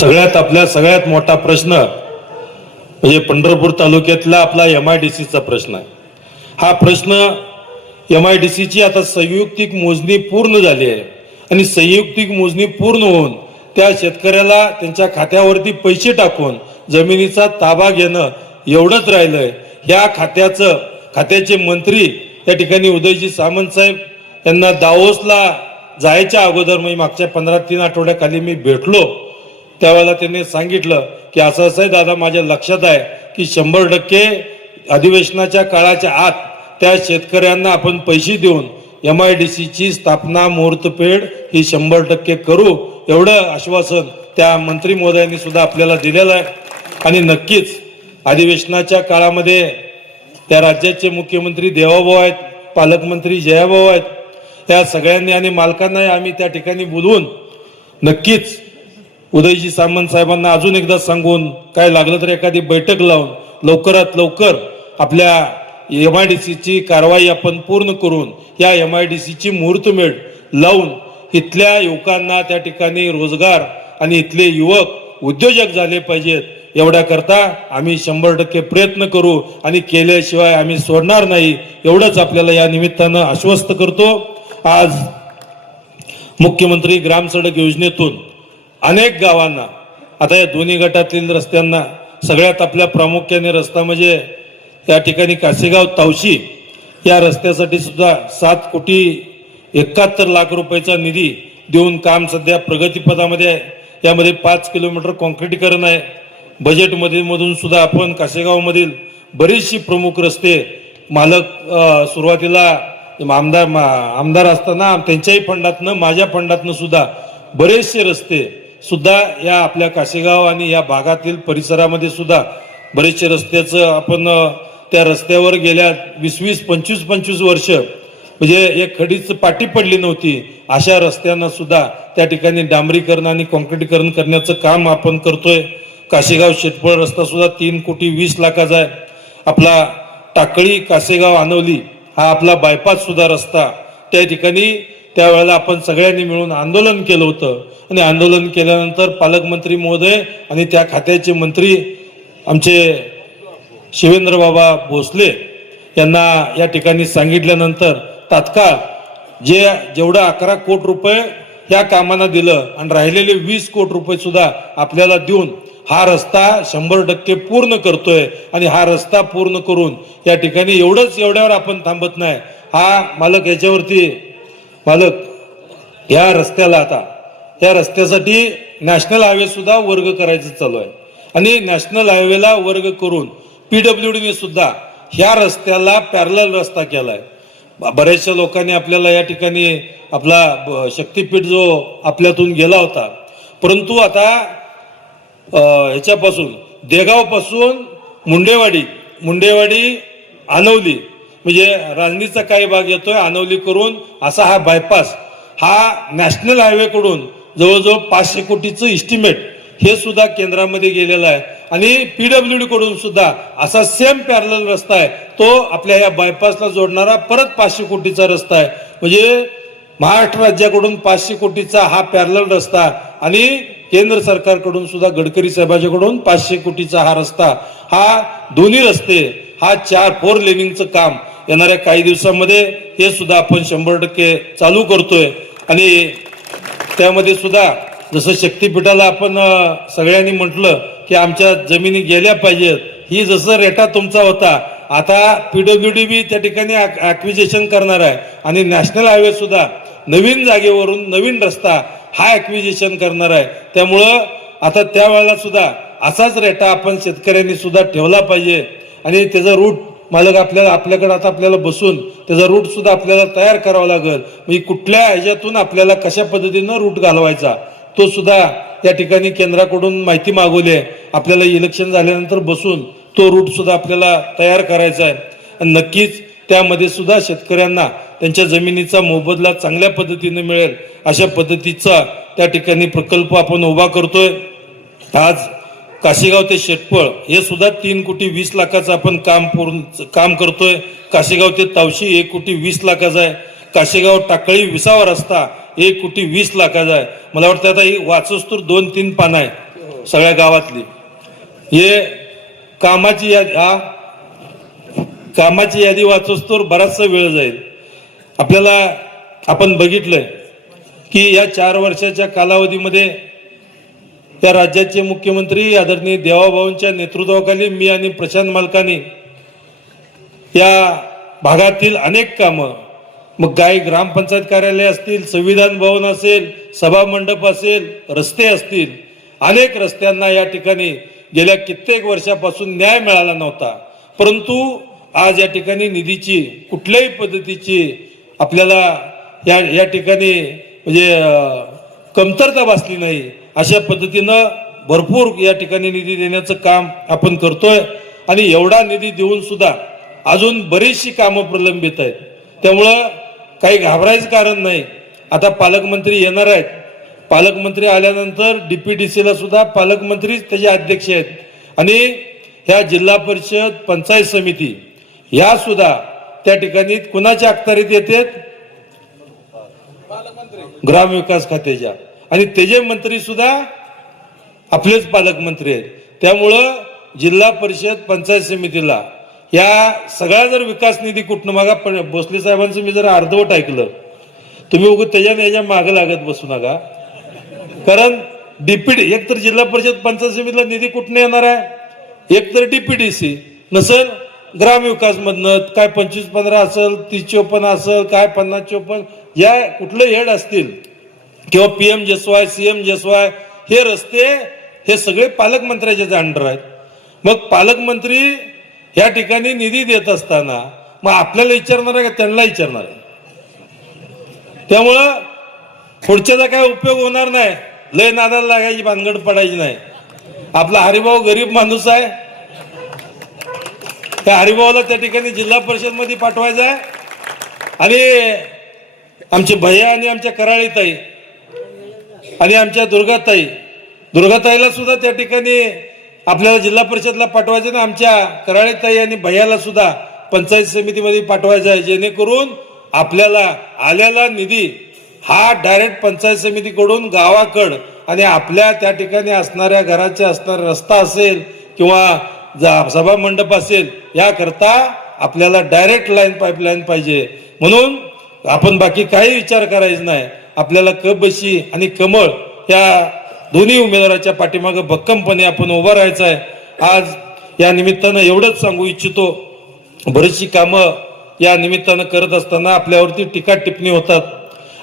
सगळ्यात आपल्या सगळ्यात मोठा प्रश्न म्हणजे पंढरपूर तालुक्यातला आपला एम आय डी सीचा प्रश्न आहे. हा प्रश्न एम आय डी सीची आता संयुक्तिक मोजणी पूर्ण झाली आहे. आणि संयुक्तिक मोजणी पूर्ण होऊन त्या शेतकऱ्याला त्यांच्या खात्यावरती पैसे टाकून जमिनीचा ताबा घेणं एवढंच राहिलंय. ह्या खात्याचं खात्याचे मंत्री त्या ठिकाणी उदयजी सामंत साहेब यांना दावोसला जायच्या अगोदर मी मागच्या पंधरा तीन आठवड्याखाली मी भेटलो. त्यावेळेला त्यांनी सांगितलं की असं असं आहे दादा माझ्या लक्षात आहे की शंभर टक्के अधिवेशनाच्या काळाच्या आत त्या शेतकऱ्यांना आपण पैसे देऊन एम आय डी सीची स्थापना मुहूर्तपेढ ही शंभर टक्के करू एवढं आश्वासन त्या मंत्री महोदयांनी सुद्धा आपल्याला दिलेलं आहे. आणि नक्कीच अधिवेशनाच्या काळामध्ये त्या राज्याचे मुख्यमंत्री देवाभाऊ आहेत पालकमंत्री जयाभाऊ आहेत त्या सगळ्यांनी आणि मालकांनाही आम्ही त्या ठिकाणी बोलवून नक्कीच उदयजी सामंत साहेबांना अजून एकदा सांगून काय लागलं तर एखादी बैठक लावून लवकरात लवकर आपल्या एम आय डी सीची कारवाई आपण पूर्ण करून या एम आय डी सीची मुहूर्तमेढ लावून इथल्या युवकांना त्या ठिकाणी रोजगार आणि इथले युवक उद्योजक झाले पाहिजेत. एवढ्याकरता आम्ही शंभर टक्के प्रयत्न करू आणि केल्याशिवाय आम्ही सोडणार नाही एवढंच आपल्याला या निमित्तानं आश्वस्त करतो. आज मुख्यमंत्री ग्राम सडक योजनेतून अनेक गावांना आता या दोन्ही गटातील रस्त्यांना सगळ्यात आपल्या प्रामुख्याने रस्ता म्हणजे या ठिकाणी कासेगाव तावशी या रस्त्यासाठी सुद्धा सात कोटी एकाहत्तर लाख रुपयाचा निधी देऊन काम सध्या प्रगतीपदामध्ये आहे. यामध्ये पाच किलोमीटर कॉन्क्रिटीकरण आहे. बजेटमध्ये मधून सुद्धा आपण कासेगावमधील बरीचशी प्रमुख रस्ते मालक सुरुवातीला आमदार मा- आमदार असताना त्यांच्याही फंडातनं माझ्या फंडातनं सुद्धा बरेचसे रस्ते सुद्धा या आपल्या काशेगाव आणि या भागातील परिसरामध्ये सुद्धा बरेचसे रस्त्याचं आपण त्या रस्त्यावर गेल्या वीस वीस पंचवीस पंचवीस वर्ष म्हणजे एक खडीच पाठी पडली नव्हती. अशा रस्त्यांना सुद्धा त्या ठिकाणी डांबरीकरण आणि कॉन्क्रीटीकरण करण्याचं काम आपण करतोय. काशेगाव शेतफळ रस्ता सुद्धा तीन कोटी वीस लाखाचा आहे. आपला टाकळी कासेगाव आनवली हा आपला बायपास सुद्धा रस्ता त्या ठिकाणी त्यावेळेला आपण सगळ्यांनी मिळून आंदोलन केलं होतं. आणि आंदोलन केल्यानंतर पालकमंत्री महोदय आणि त्या खात्याचे मंत्री आमचे शिवेंद्र बाबा भोसले यांना या ठिकाणी सांगितल्यानंतर तात्काळ जे जेवढं अकरा कोट रुपये या कामांना दिलं आणि राहिलेले वीस कोट रुपये सुद्धा आपल्याला देऊन हा रस्ता शंभर टक्के पूर्ण करतोय आणि हा रस्ता पूर्ण करून या ठिकाणी एवढंच एवढ्यावर आपण थांबत नाही. हा मालक याच्यावरती मालक या रस्त्याला आता या रस्त्यासाठी नॅशनल हायवे सुद्धा वर्ग करायचं चालू आहे. आणि नॅशनल हायवेला वर्ग करून पीडब्ल्यू डीने सुद्धा ह्या रस्त्याला पॅरल रस्ता केला ब- बऱ्याचशा लोकांनी आपल्याला या ठिकाणी आपला ब- शक्तीपीठ जो आपल्यातून गेला होता. परंतु आता ह्याच्यापासून देगावपासून मुंडेवाडी मुंडेवाडी आनवली म्हणजे रांजणीचा काही भाग येतोय आनवली करून असा हा बायपास हा नॅशनल हायवेकडून जवळजवळ पाचशे कोटीचं इस्टिमेट हे सुद्धा केंद्रामध्ये गेलेलं आहे. आणि पीडब्ल्यू डी कडून सुद्धा असा सेम पॅरल रस्ता आहे. तो आपल्या या बायपासला जोडणारा परत पाचशे कोटीचा रस्ता आहे. म्हणजे महाराष्ट्र राज्याकडून पाचशे कोटीचा हा पॅरल रस्ता आणि केंद्र सरकारकडून सुद्धा गडकरी साहेबांच्याकडून पाचशे कोटीचा हा रस्ता. हा दोन्ही रस्ते हा चार फोर लेनिंगचं काम येणाऱ्या काही दिवसामध्ये हे सुद्धा आपण शंभर टक्के चालू करतोय. आणि त्यामध्ये सुद्धा जसं शक्तीपीठाला आपण सगळ्यांनी म्हटलं की आमच्या जमिनी गेल्या पाहिजेत. ही जसं रेटा तुमचा होता आता पीडब्ल्यू डी बी त्या ठिकाणी ॲक्विजेशन करणार आहे. आणि नॅशनल हायवे सुद्धा नवीन जागेवरून नवीन रस्ता हा ॲक्विजेशन करणार आहे. त्यामुळं आता त्यावेळेला सुद्धा असाच रेटा आपण शेतकऱ्यांनी सुद्धा ठेवला पाहिजे. आणि त्याचा रूट मालक आपल्याला आपल्याकडे आता आपल्याला बसून त्याचा रूटसुद्धा आपल्याला तयार करावा लागेल. म्हणजे कुठल्या ह्याच्यातून आपल्याला कशा पद्धतीनं रूट घालवायचा? तो सुद्धा या ठिकाणी केंद्राकडून माहिती मागवली आहे. आपल्याला इलेक्शन झाल्यानंतर बसून तो रूट सुद्धा आपल्याला तयार करायचा आहे. आणि नक्कीच त्यामध्ये सुद्धा शेतकऱ्यांना त्यांच्या जमिनीचा मोबदला चांगल्या पद्धतीने मिळेल. अशा पद्धतीचा त्या ठिकाणी प्रकल्प आपण उभा करतोय. आज काशीगाव ते शेटपळ हे सुद्धा तीन कोटी वीस लाखाचं आपण काम पूर्ण काम करतोय. काशीगाव ते तावशी एक कोटी वीस लाखाचा आहे. काशीगाव टाकळी विसावा रस्ता एक कोटी वीस लाखाचा आहे. मला वाटतं आता ही वाचस्तूर दोन तीन पानं आहे सगळ्या गावातली. हे कामाची यादी हा? कामाची यादी वाचस्तूर बराचसा वेळ जाईल. आपल्याला आपण बघितलंय की या चार वर्षाच्या कालावधीमध्ये या राज्याचे मुख्यमंत्री आदरणीय देवाभाऊंच्या नेतृत्वाखाली मी आणि प्रशांत मालकाने या भागातील अनेक कामं मग काही ग्रामपंचायत कार्यालय असतील संविधान भवन असेल सभा मंडप असेल रस्ते असतील अनेक रस्त्यांना या ठिकाणी गेल्या कित्येक वर्षापासून न्याय मिळाला नव्हता. परंतु आज या ठिकाणी निधीची कुठल्याही पद्धतीची आपल्याला या या ठिकाणी म्हणजे कमतरता भासली नाही. अशा पद्धतीनं भरपूर या ठिकाणी निधी देण्याचं काम आपण करतोय. आणि एवढा निधी देऊन सुद्धा अजून बरीचशी कामं प्रलंबित आहेत. त्यामुळं काही घाबरायचं कारण नाही. आता पालकमंत्री येणार आहेत. पालकमंत्री आल्यानंतर डी पी डी सीला सुद्धा पालकमंत्रीच त्याचे अध्यक्ष आहेत. आणि ह्या जिल्हा परिषद पंचायत समिती ह्या सुद्धा त्या ठिकाणी कुणाच्या अखत्यारीत येतात? ग्रामविकास खात्याच्या. आणि त्याचे मंत्री सुद्धा आपलेच पालकमंत्री आहेत. त्यामुळं जिल्हा परिषद पंचायत समितीला या सगळा जर विकास निधी कुठनं मागा पण भोसले साहेबांचं मी जरा अर्धवट ऐकलं तुम्ही उगं त्याच्याने याच्या मागं लागत बसू नका. कारण डीपीडी एक तर जिल्हा परिषद पंचायत समितीला निधी कुठनं येणार आहे? एक तर डीपीडीसी नसेल ग्रामविकासमधनं काय पंचवीस पंधरा असेल तीस चोपन्न असेल काय पन्नास चोपन्न या कुठले हेड असतील किंवा P M GSY C M GSY हे रस्ते हे सगळे पालकमंत्र्याच्या अंडर आहेत. मग पालकमंत्री या ठिकाणी निधी देत असताना मग आपल्याला विचारणार आहे का त्यांना विचारणार आहे? त्यामुळं पुढच्याचा काय उपयोग होणार नाही. लय नादाला लागायची भानगड पडायची नाही. आपला हरिभाऊ गरीब माणूस आहे. त्या हरिभाऊला त्या ठिकाणी जिल्हा परिषदमध्ये पाठवायचं आहे. आणि आमचे भैया आणि आमच्या कराळीताई आणि आमच्या दुर्गाताई दुर्गाताईला सुद्धा त्या ठिकाणी आपल्याला जिल्हा परिषदला पाठवायचं ना आमच्या कराळेताई आणि भैयाला सुद्धा पंचायत समितीमध्ये पाठवायचं आहे. जेणेकरून आपल्याला आलेला निधी हा डायरेक्ट पंचायत समितीकडून गावाकड आणि आपल्या त्या ठिकाणी असणाऱ्या घराचे असणारा रस्ता असेल किंवा जा- सभा मंडप असेल याकरता आपल्याला डायरेक्ट लाईन पाईपलाईन पाहिजे. म्हणून आपण बाकी काही विचार करायचा नाही. आपल्याला कबशी आणि कमळ या दोन्ही उमेदवाराच्या पाठीमागं भक्कमपणे आपण उभं राहायचं आहे. आज या निमित्तानं एवढंच सांगू इच्छितो बरीचशी कामं या निमित्तानं करत असताना आपल्यावरती टीका टिप्पणी होतात.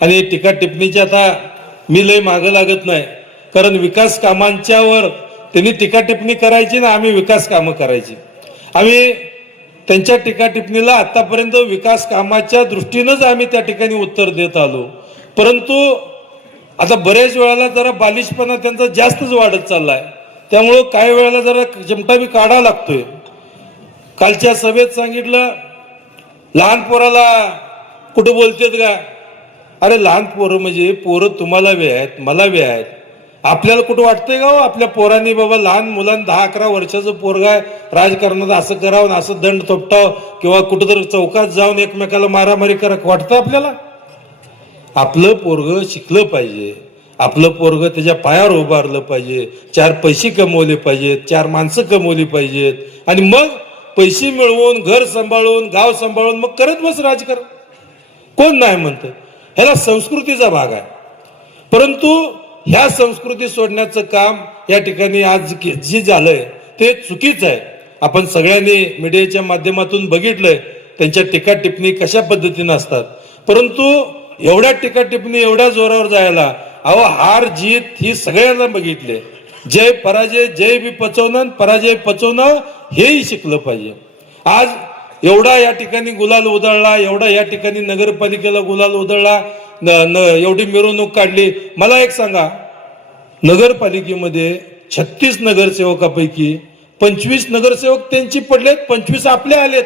आणि टीका टिप्पणीची आता मी लय मागं लागत नाही. कारण विकास कामांच्यावर त्यांनी टीका टिप्पणी करायची ना आम्ही विकास कामं करायची. आम्ही त्यांच्या टीका टिप्पणीला आतापर्यंत विकास कामाच्या दृष्टीनंच आम्ही त्या ठिकाणी उत्तर देत आलो. परंतु आता बऱ्याच वेळाला जरा बालिशपणा त्यांचा जास्तच वाढत चाललाय. त्यामुळं काही वेळेला जरा चिमटा बी काढा लागतोय. कालच्या सभेत सांगितलं लहान पोराला कुठं बोलतेत का? अरे लहान पोरं म्हणजे पोरं तुम्हाला वे आहेत मला वे आहेत. आपल्याला कुठं वाटतंय का हो आपल्या पोरांनी बाबा लहान मुलांना दहा अकरा वर्षाचं पोरगा राजकारणात असं करावं असं दंड थोपटावं किंवा कुठंतरी चौकात जाऊन एकमेकाला मारामारी करा वाटतं आपल्याला? आपलं पोरग शिकलं पाहिजे. आपलं पोरग त्याच्या पायावर उभारलं पाहिजे. चार पैसे कमवले पाहिजेत चार माणसं कमवली पाहिजेत. आणि मग पैसे मिळवून घर सांभाळून गाव सांभाळून मग करत बस राजकारण. कोण नाही म्हणतं. ह्याला संस्कृतीचा भाग आहे. परंतु ह्या संस्कृती सोडण्याचं काम या ठिकाणी आज जे झालंय ते चुकीचं आहे. आपण सगळ्यांनी मीडियाच्या माध्यमातून बघितलंय त्यांच्या टीका टिप्पणी कशा पद्धतीनं असतात. परंतु एवढ्या टीका टिप्पणी एवढ्या जोरावर जायला. अहो हार जीत ही सगळ्यांना बघितले. जय पराजय जय बी पचवणं आणि पराजय पचवणं हेही शिकलं पाहिजे. आज एवढा या ठिकाणी गुलाल उधळला एवढा या ठिकाणी नगरपालिकेला गुलाल उधळला न, एवढी मिरवणूक काढली. मला एक सांगा नगरपालिकेमध्ये छत्तीस नगरसेवकापैकी पंचवीस नगरसेवक त्यांची पडलेत पंचवीस आपले आलेत.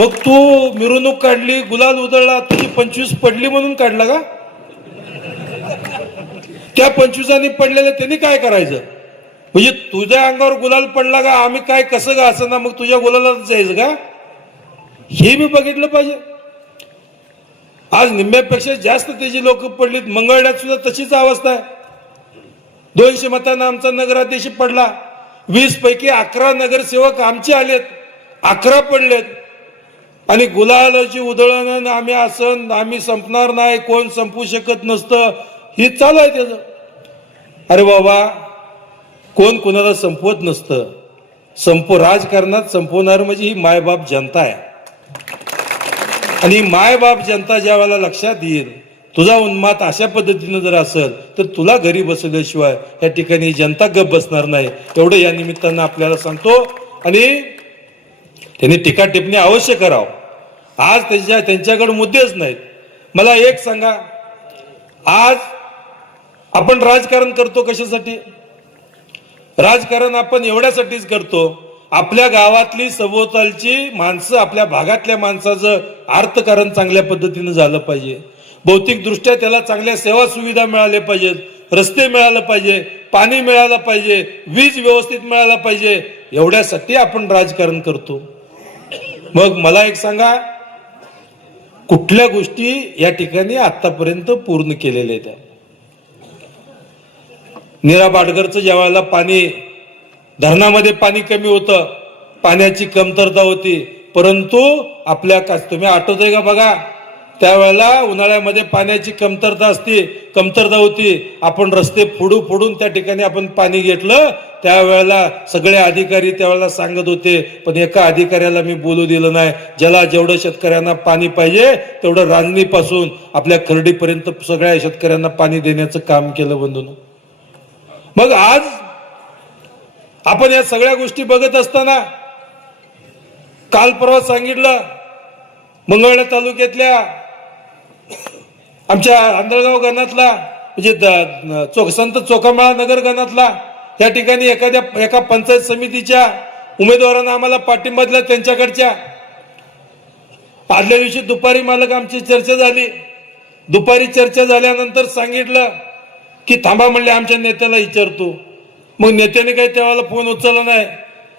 मग तू मिरवणूक काढली गुलाल उधळला तुझी पंचवीस पडली म्हणून काढला का? त्या पंचवीसांनी पडलेल्या त्यांनी काय करायचं? म्हणजे तुझ्या अंगावर गुलाल पडला का? आम्ही काय कसं का असं ना मग तुझ्या गुलालाच जायचं का? हे मी बघितलं पाहिजे. आज निम्म्यापेक्षा जास्त त्याची लोक पडलीत मंगळण्यात सुद्धा तशीच अवस्था आहे. दोनशे मतांना आमचा नगराध्यक्ष पडला. वीस पैकी अकरा नगरसेवक आमचे आलेत. अकरा पडलेत. आणि गुलालाची उधळण आम्ही असं आम्ही संपणार नाही कोण संपू शकत नसतं. ही चालू आहे त्याचं. अरे बाबा कोण कोणाला संपवत नसतं. संपू राजकारणात संपवणार म्हणजे ही मायबाप जनता आहे. आणि मायबाप जनता ज्या वेळेला लक्षात येईल तुझा उन्मात अशा पद्धतीनं जर असेल तर तुला घरी बसवल्याशिवाय या ठिकाणी जनता गप बसणार नाही. एवढं या निमित्तानं आपल्याला सांगतो. आणि त्यांनी टीका टिपणे अवश्य करावं. आज त्यांच्या त्यांच्याकडे मुद्देच नाहीत. मला एक सांगा. आज आपण राजकारण करतो कशासाठी? राजकारण आपण एवढ्यासाठीच करतो. आपल्या गावातली सभोवतालची माणसं आपल्या भागातल्या माणसाचं अर्थकारण चांगल्या पद्धतीनं झालं पाहिजे. भौतिकदृष्ट्या त्याला चांगल्या सेवा सुविधा मिळाल्या पाहिजेत. रस्ते मिळालं पाहिजे पाणी मिळालं पाहिजे वीज व्यवस्थित मिळालं पाहिजे. एवढ्यासाठी आपण राजकारण करतो. मग मला एक सांगा. कुठल्या गोष्टी या ठिकाणी आतापर्यंत पूर्ण केलेल्या आहेत? नीरा बाडगरचं ज्या वेळेला पाणी धरणामध्ये पाणी कमी होतं पाण्याची कमतरता होती परंतु आपल्या का तुम्ही आठवतंय का बघा? त्यावेळेला उन्हाळ्यामध्ये पाण्याची कमतरता असते कमतरता होती. आपण रस्ते फोडू फोडून त्या ठिकाणी आपण पाणी घेतलं. त्यावेळेला सगळे अधिकारी त्यावेळेला सांगत होते पण एका अधिकाऱ्याला मी बोलू दिलं नाही. ज्याला जेवढं शेतकऱ्यांना पाणी पाहिजे तेवढं रांजणीपासून आपल्या खरडीपर्यंत सगळ्या शेतकऱ्यांना पाणी देण्याचं काम केलं बंधून. मग आज आपण या सगळ्या गोष्टी बघत असताना काल परवा सांगितलं मंगळवेढा तालुक्यातल्या आमच्या आंधळगाव गणातला म्हणजे द- चोक संत चोकामाळा नगर गणातला या ठिकाणी एखाद्या एका पंचायत समितीच्या उमेदवारांना आम्हाला पाठिंबा दिला त्यांच्याकडच्या. आदल्या दिवशी दुपारी मालक आमची चर्चा झाली. दुपारी चर्चा झाल्यानंतर सांगितलं की थांबा म्हणले आमच्या नेत्याला विचारतो. मग नेत्याने काही त्यावेळेला फोन उचलला नाही.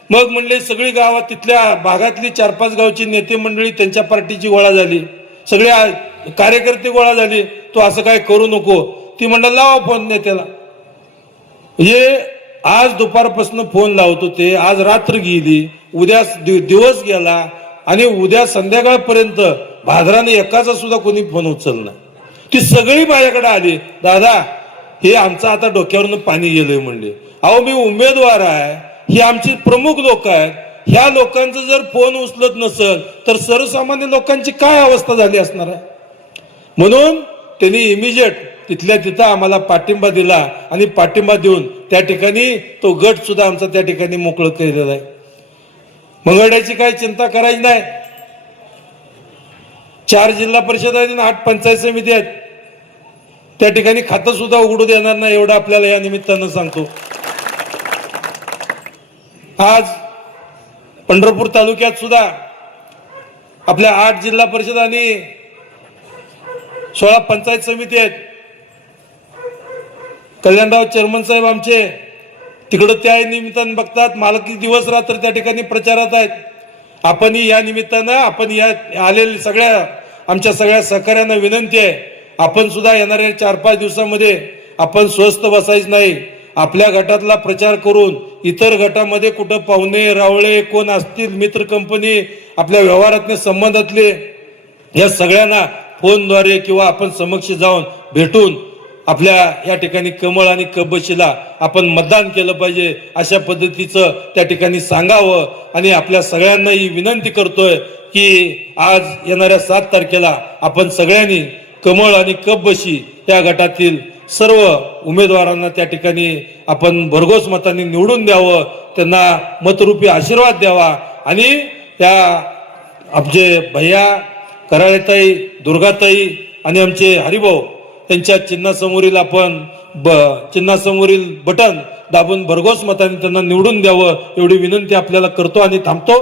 मग म्हणले सगळी गावात तिथल्या भागातली चार पाच गावची नेते मंडळी त्यांच्या पार्टीची गोळा झाली. सगळे कार्यकर्ते गोळा झाले तू असं काय करू नको. ती म्हणलं लावा फोन नेत्याला म्हणजे आज दुपारपासून फोन लावत होते. आज रात्र गेली उद्या दिवस गेला आणि उद्या संध्याकाळपर्यंत भादराने एकाचा सुद्धा कोणी फोन उचलला. ती सगळी माझ्याकडे आली. दादा हे आमचं आता डोक्यावरून पाणी गेलंय म्हणले. अहो मी उमेदवार आहे. ही आमची प्रमुख लोक आहेत. ह्या लोकांचं जर फोन उचलत नसेल तर सर्वसामान्य लोकांची काय अवस्था झाली असणार आहे? म्हणून त्यांनी इमिजिएट तिथल्या तिथं आम्हाला पाठिंबा दिला आणि पाठिंबा देऊन त्या ठिकाणी तो गट सुद्धा आमचा त्या ठिकाणी मोकळं केलेला आहे. मंगळड्याची काही चिंता करायची नाही. चार जिल्हा परिषद आहेत आणि आठ पंचायत समिती आहेत. त्या ठिकाणी खातं सुद्धा उघडू देणार नाही एवढं आपल्याला या निमित्तानं सांगतो. आज पंढरपूर तालुक्यात सुद्धा आपल्या आठ जिल्हा परिषद आणि सोळा पंचायत समिती आहेत. कल्याणराव चेअरमन साहेब आमचे. तिकडं त्या निमित्तानं बघतात मालकी दिवस रात्र त्या ठिकाणी प्रचारात आहेत. आपणही या निमित्तानं आपण या आलेल्या सगळ्या आमच्या सगळ्या सहकाऱ्यांना विनंती आहे. आपण सुद्धा येणाऱ्या चार पाच दिवसामध्ये आपण स्वस्त बसायच नाही. आपल्या गटातला प्रचार करून इतर गटामध्ये कुठं पाहुणे रावळे कोण असतील मित्र कंपनी आपल्या व्यवहारातले संबंधातले या सगळ्यांना फोनद्वारे किंवा आपण समक्ष जाऊन भेटून आपल्या या ठिकाणी कमळ आणि कबशीला आपण मतदान केलं पाहिजे अशा पद्धतीचं त्या ठिकाणी सांगावं. आणि आपल्या सगळ्यांनाही विनंती करतोय की आज येणाऱ्या सात तारखेला आपण सगळ्यांनी कमळ आणि कबशी या गटातील सर्व उमेदवारांना त्या ठिकाणी आपण भरघोस मतांनी निवडून द्यावं त्यांना मतरूपी आशीर्वाद द्यावा. आणि त्या आमचे भैया कराळेताई दुर्गाताई आणि आमचे हरिभाऊ त्यांच्या चिन्हासमोरील आपण ब चिन्हासमोरील बटन दाबून भरघोस मताने त्यांना निवडून द्यावं एवढी विनंती आपल्याला करतो आणि थांबतो.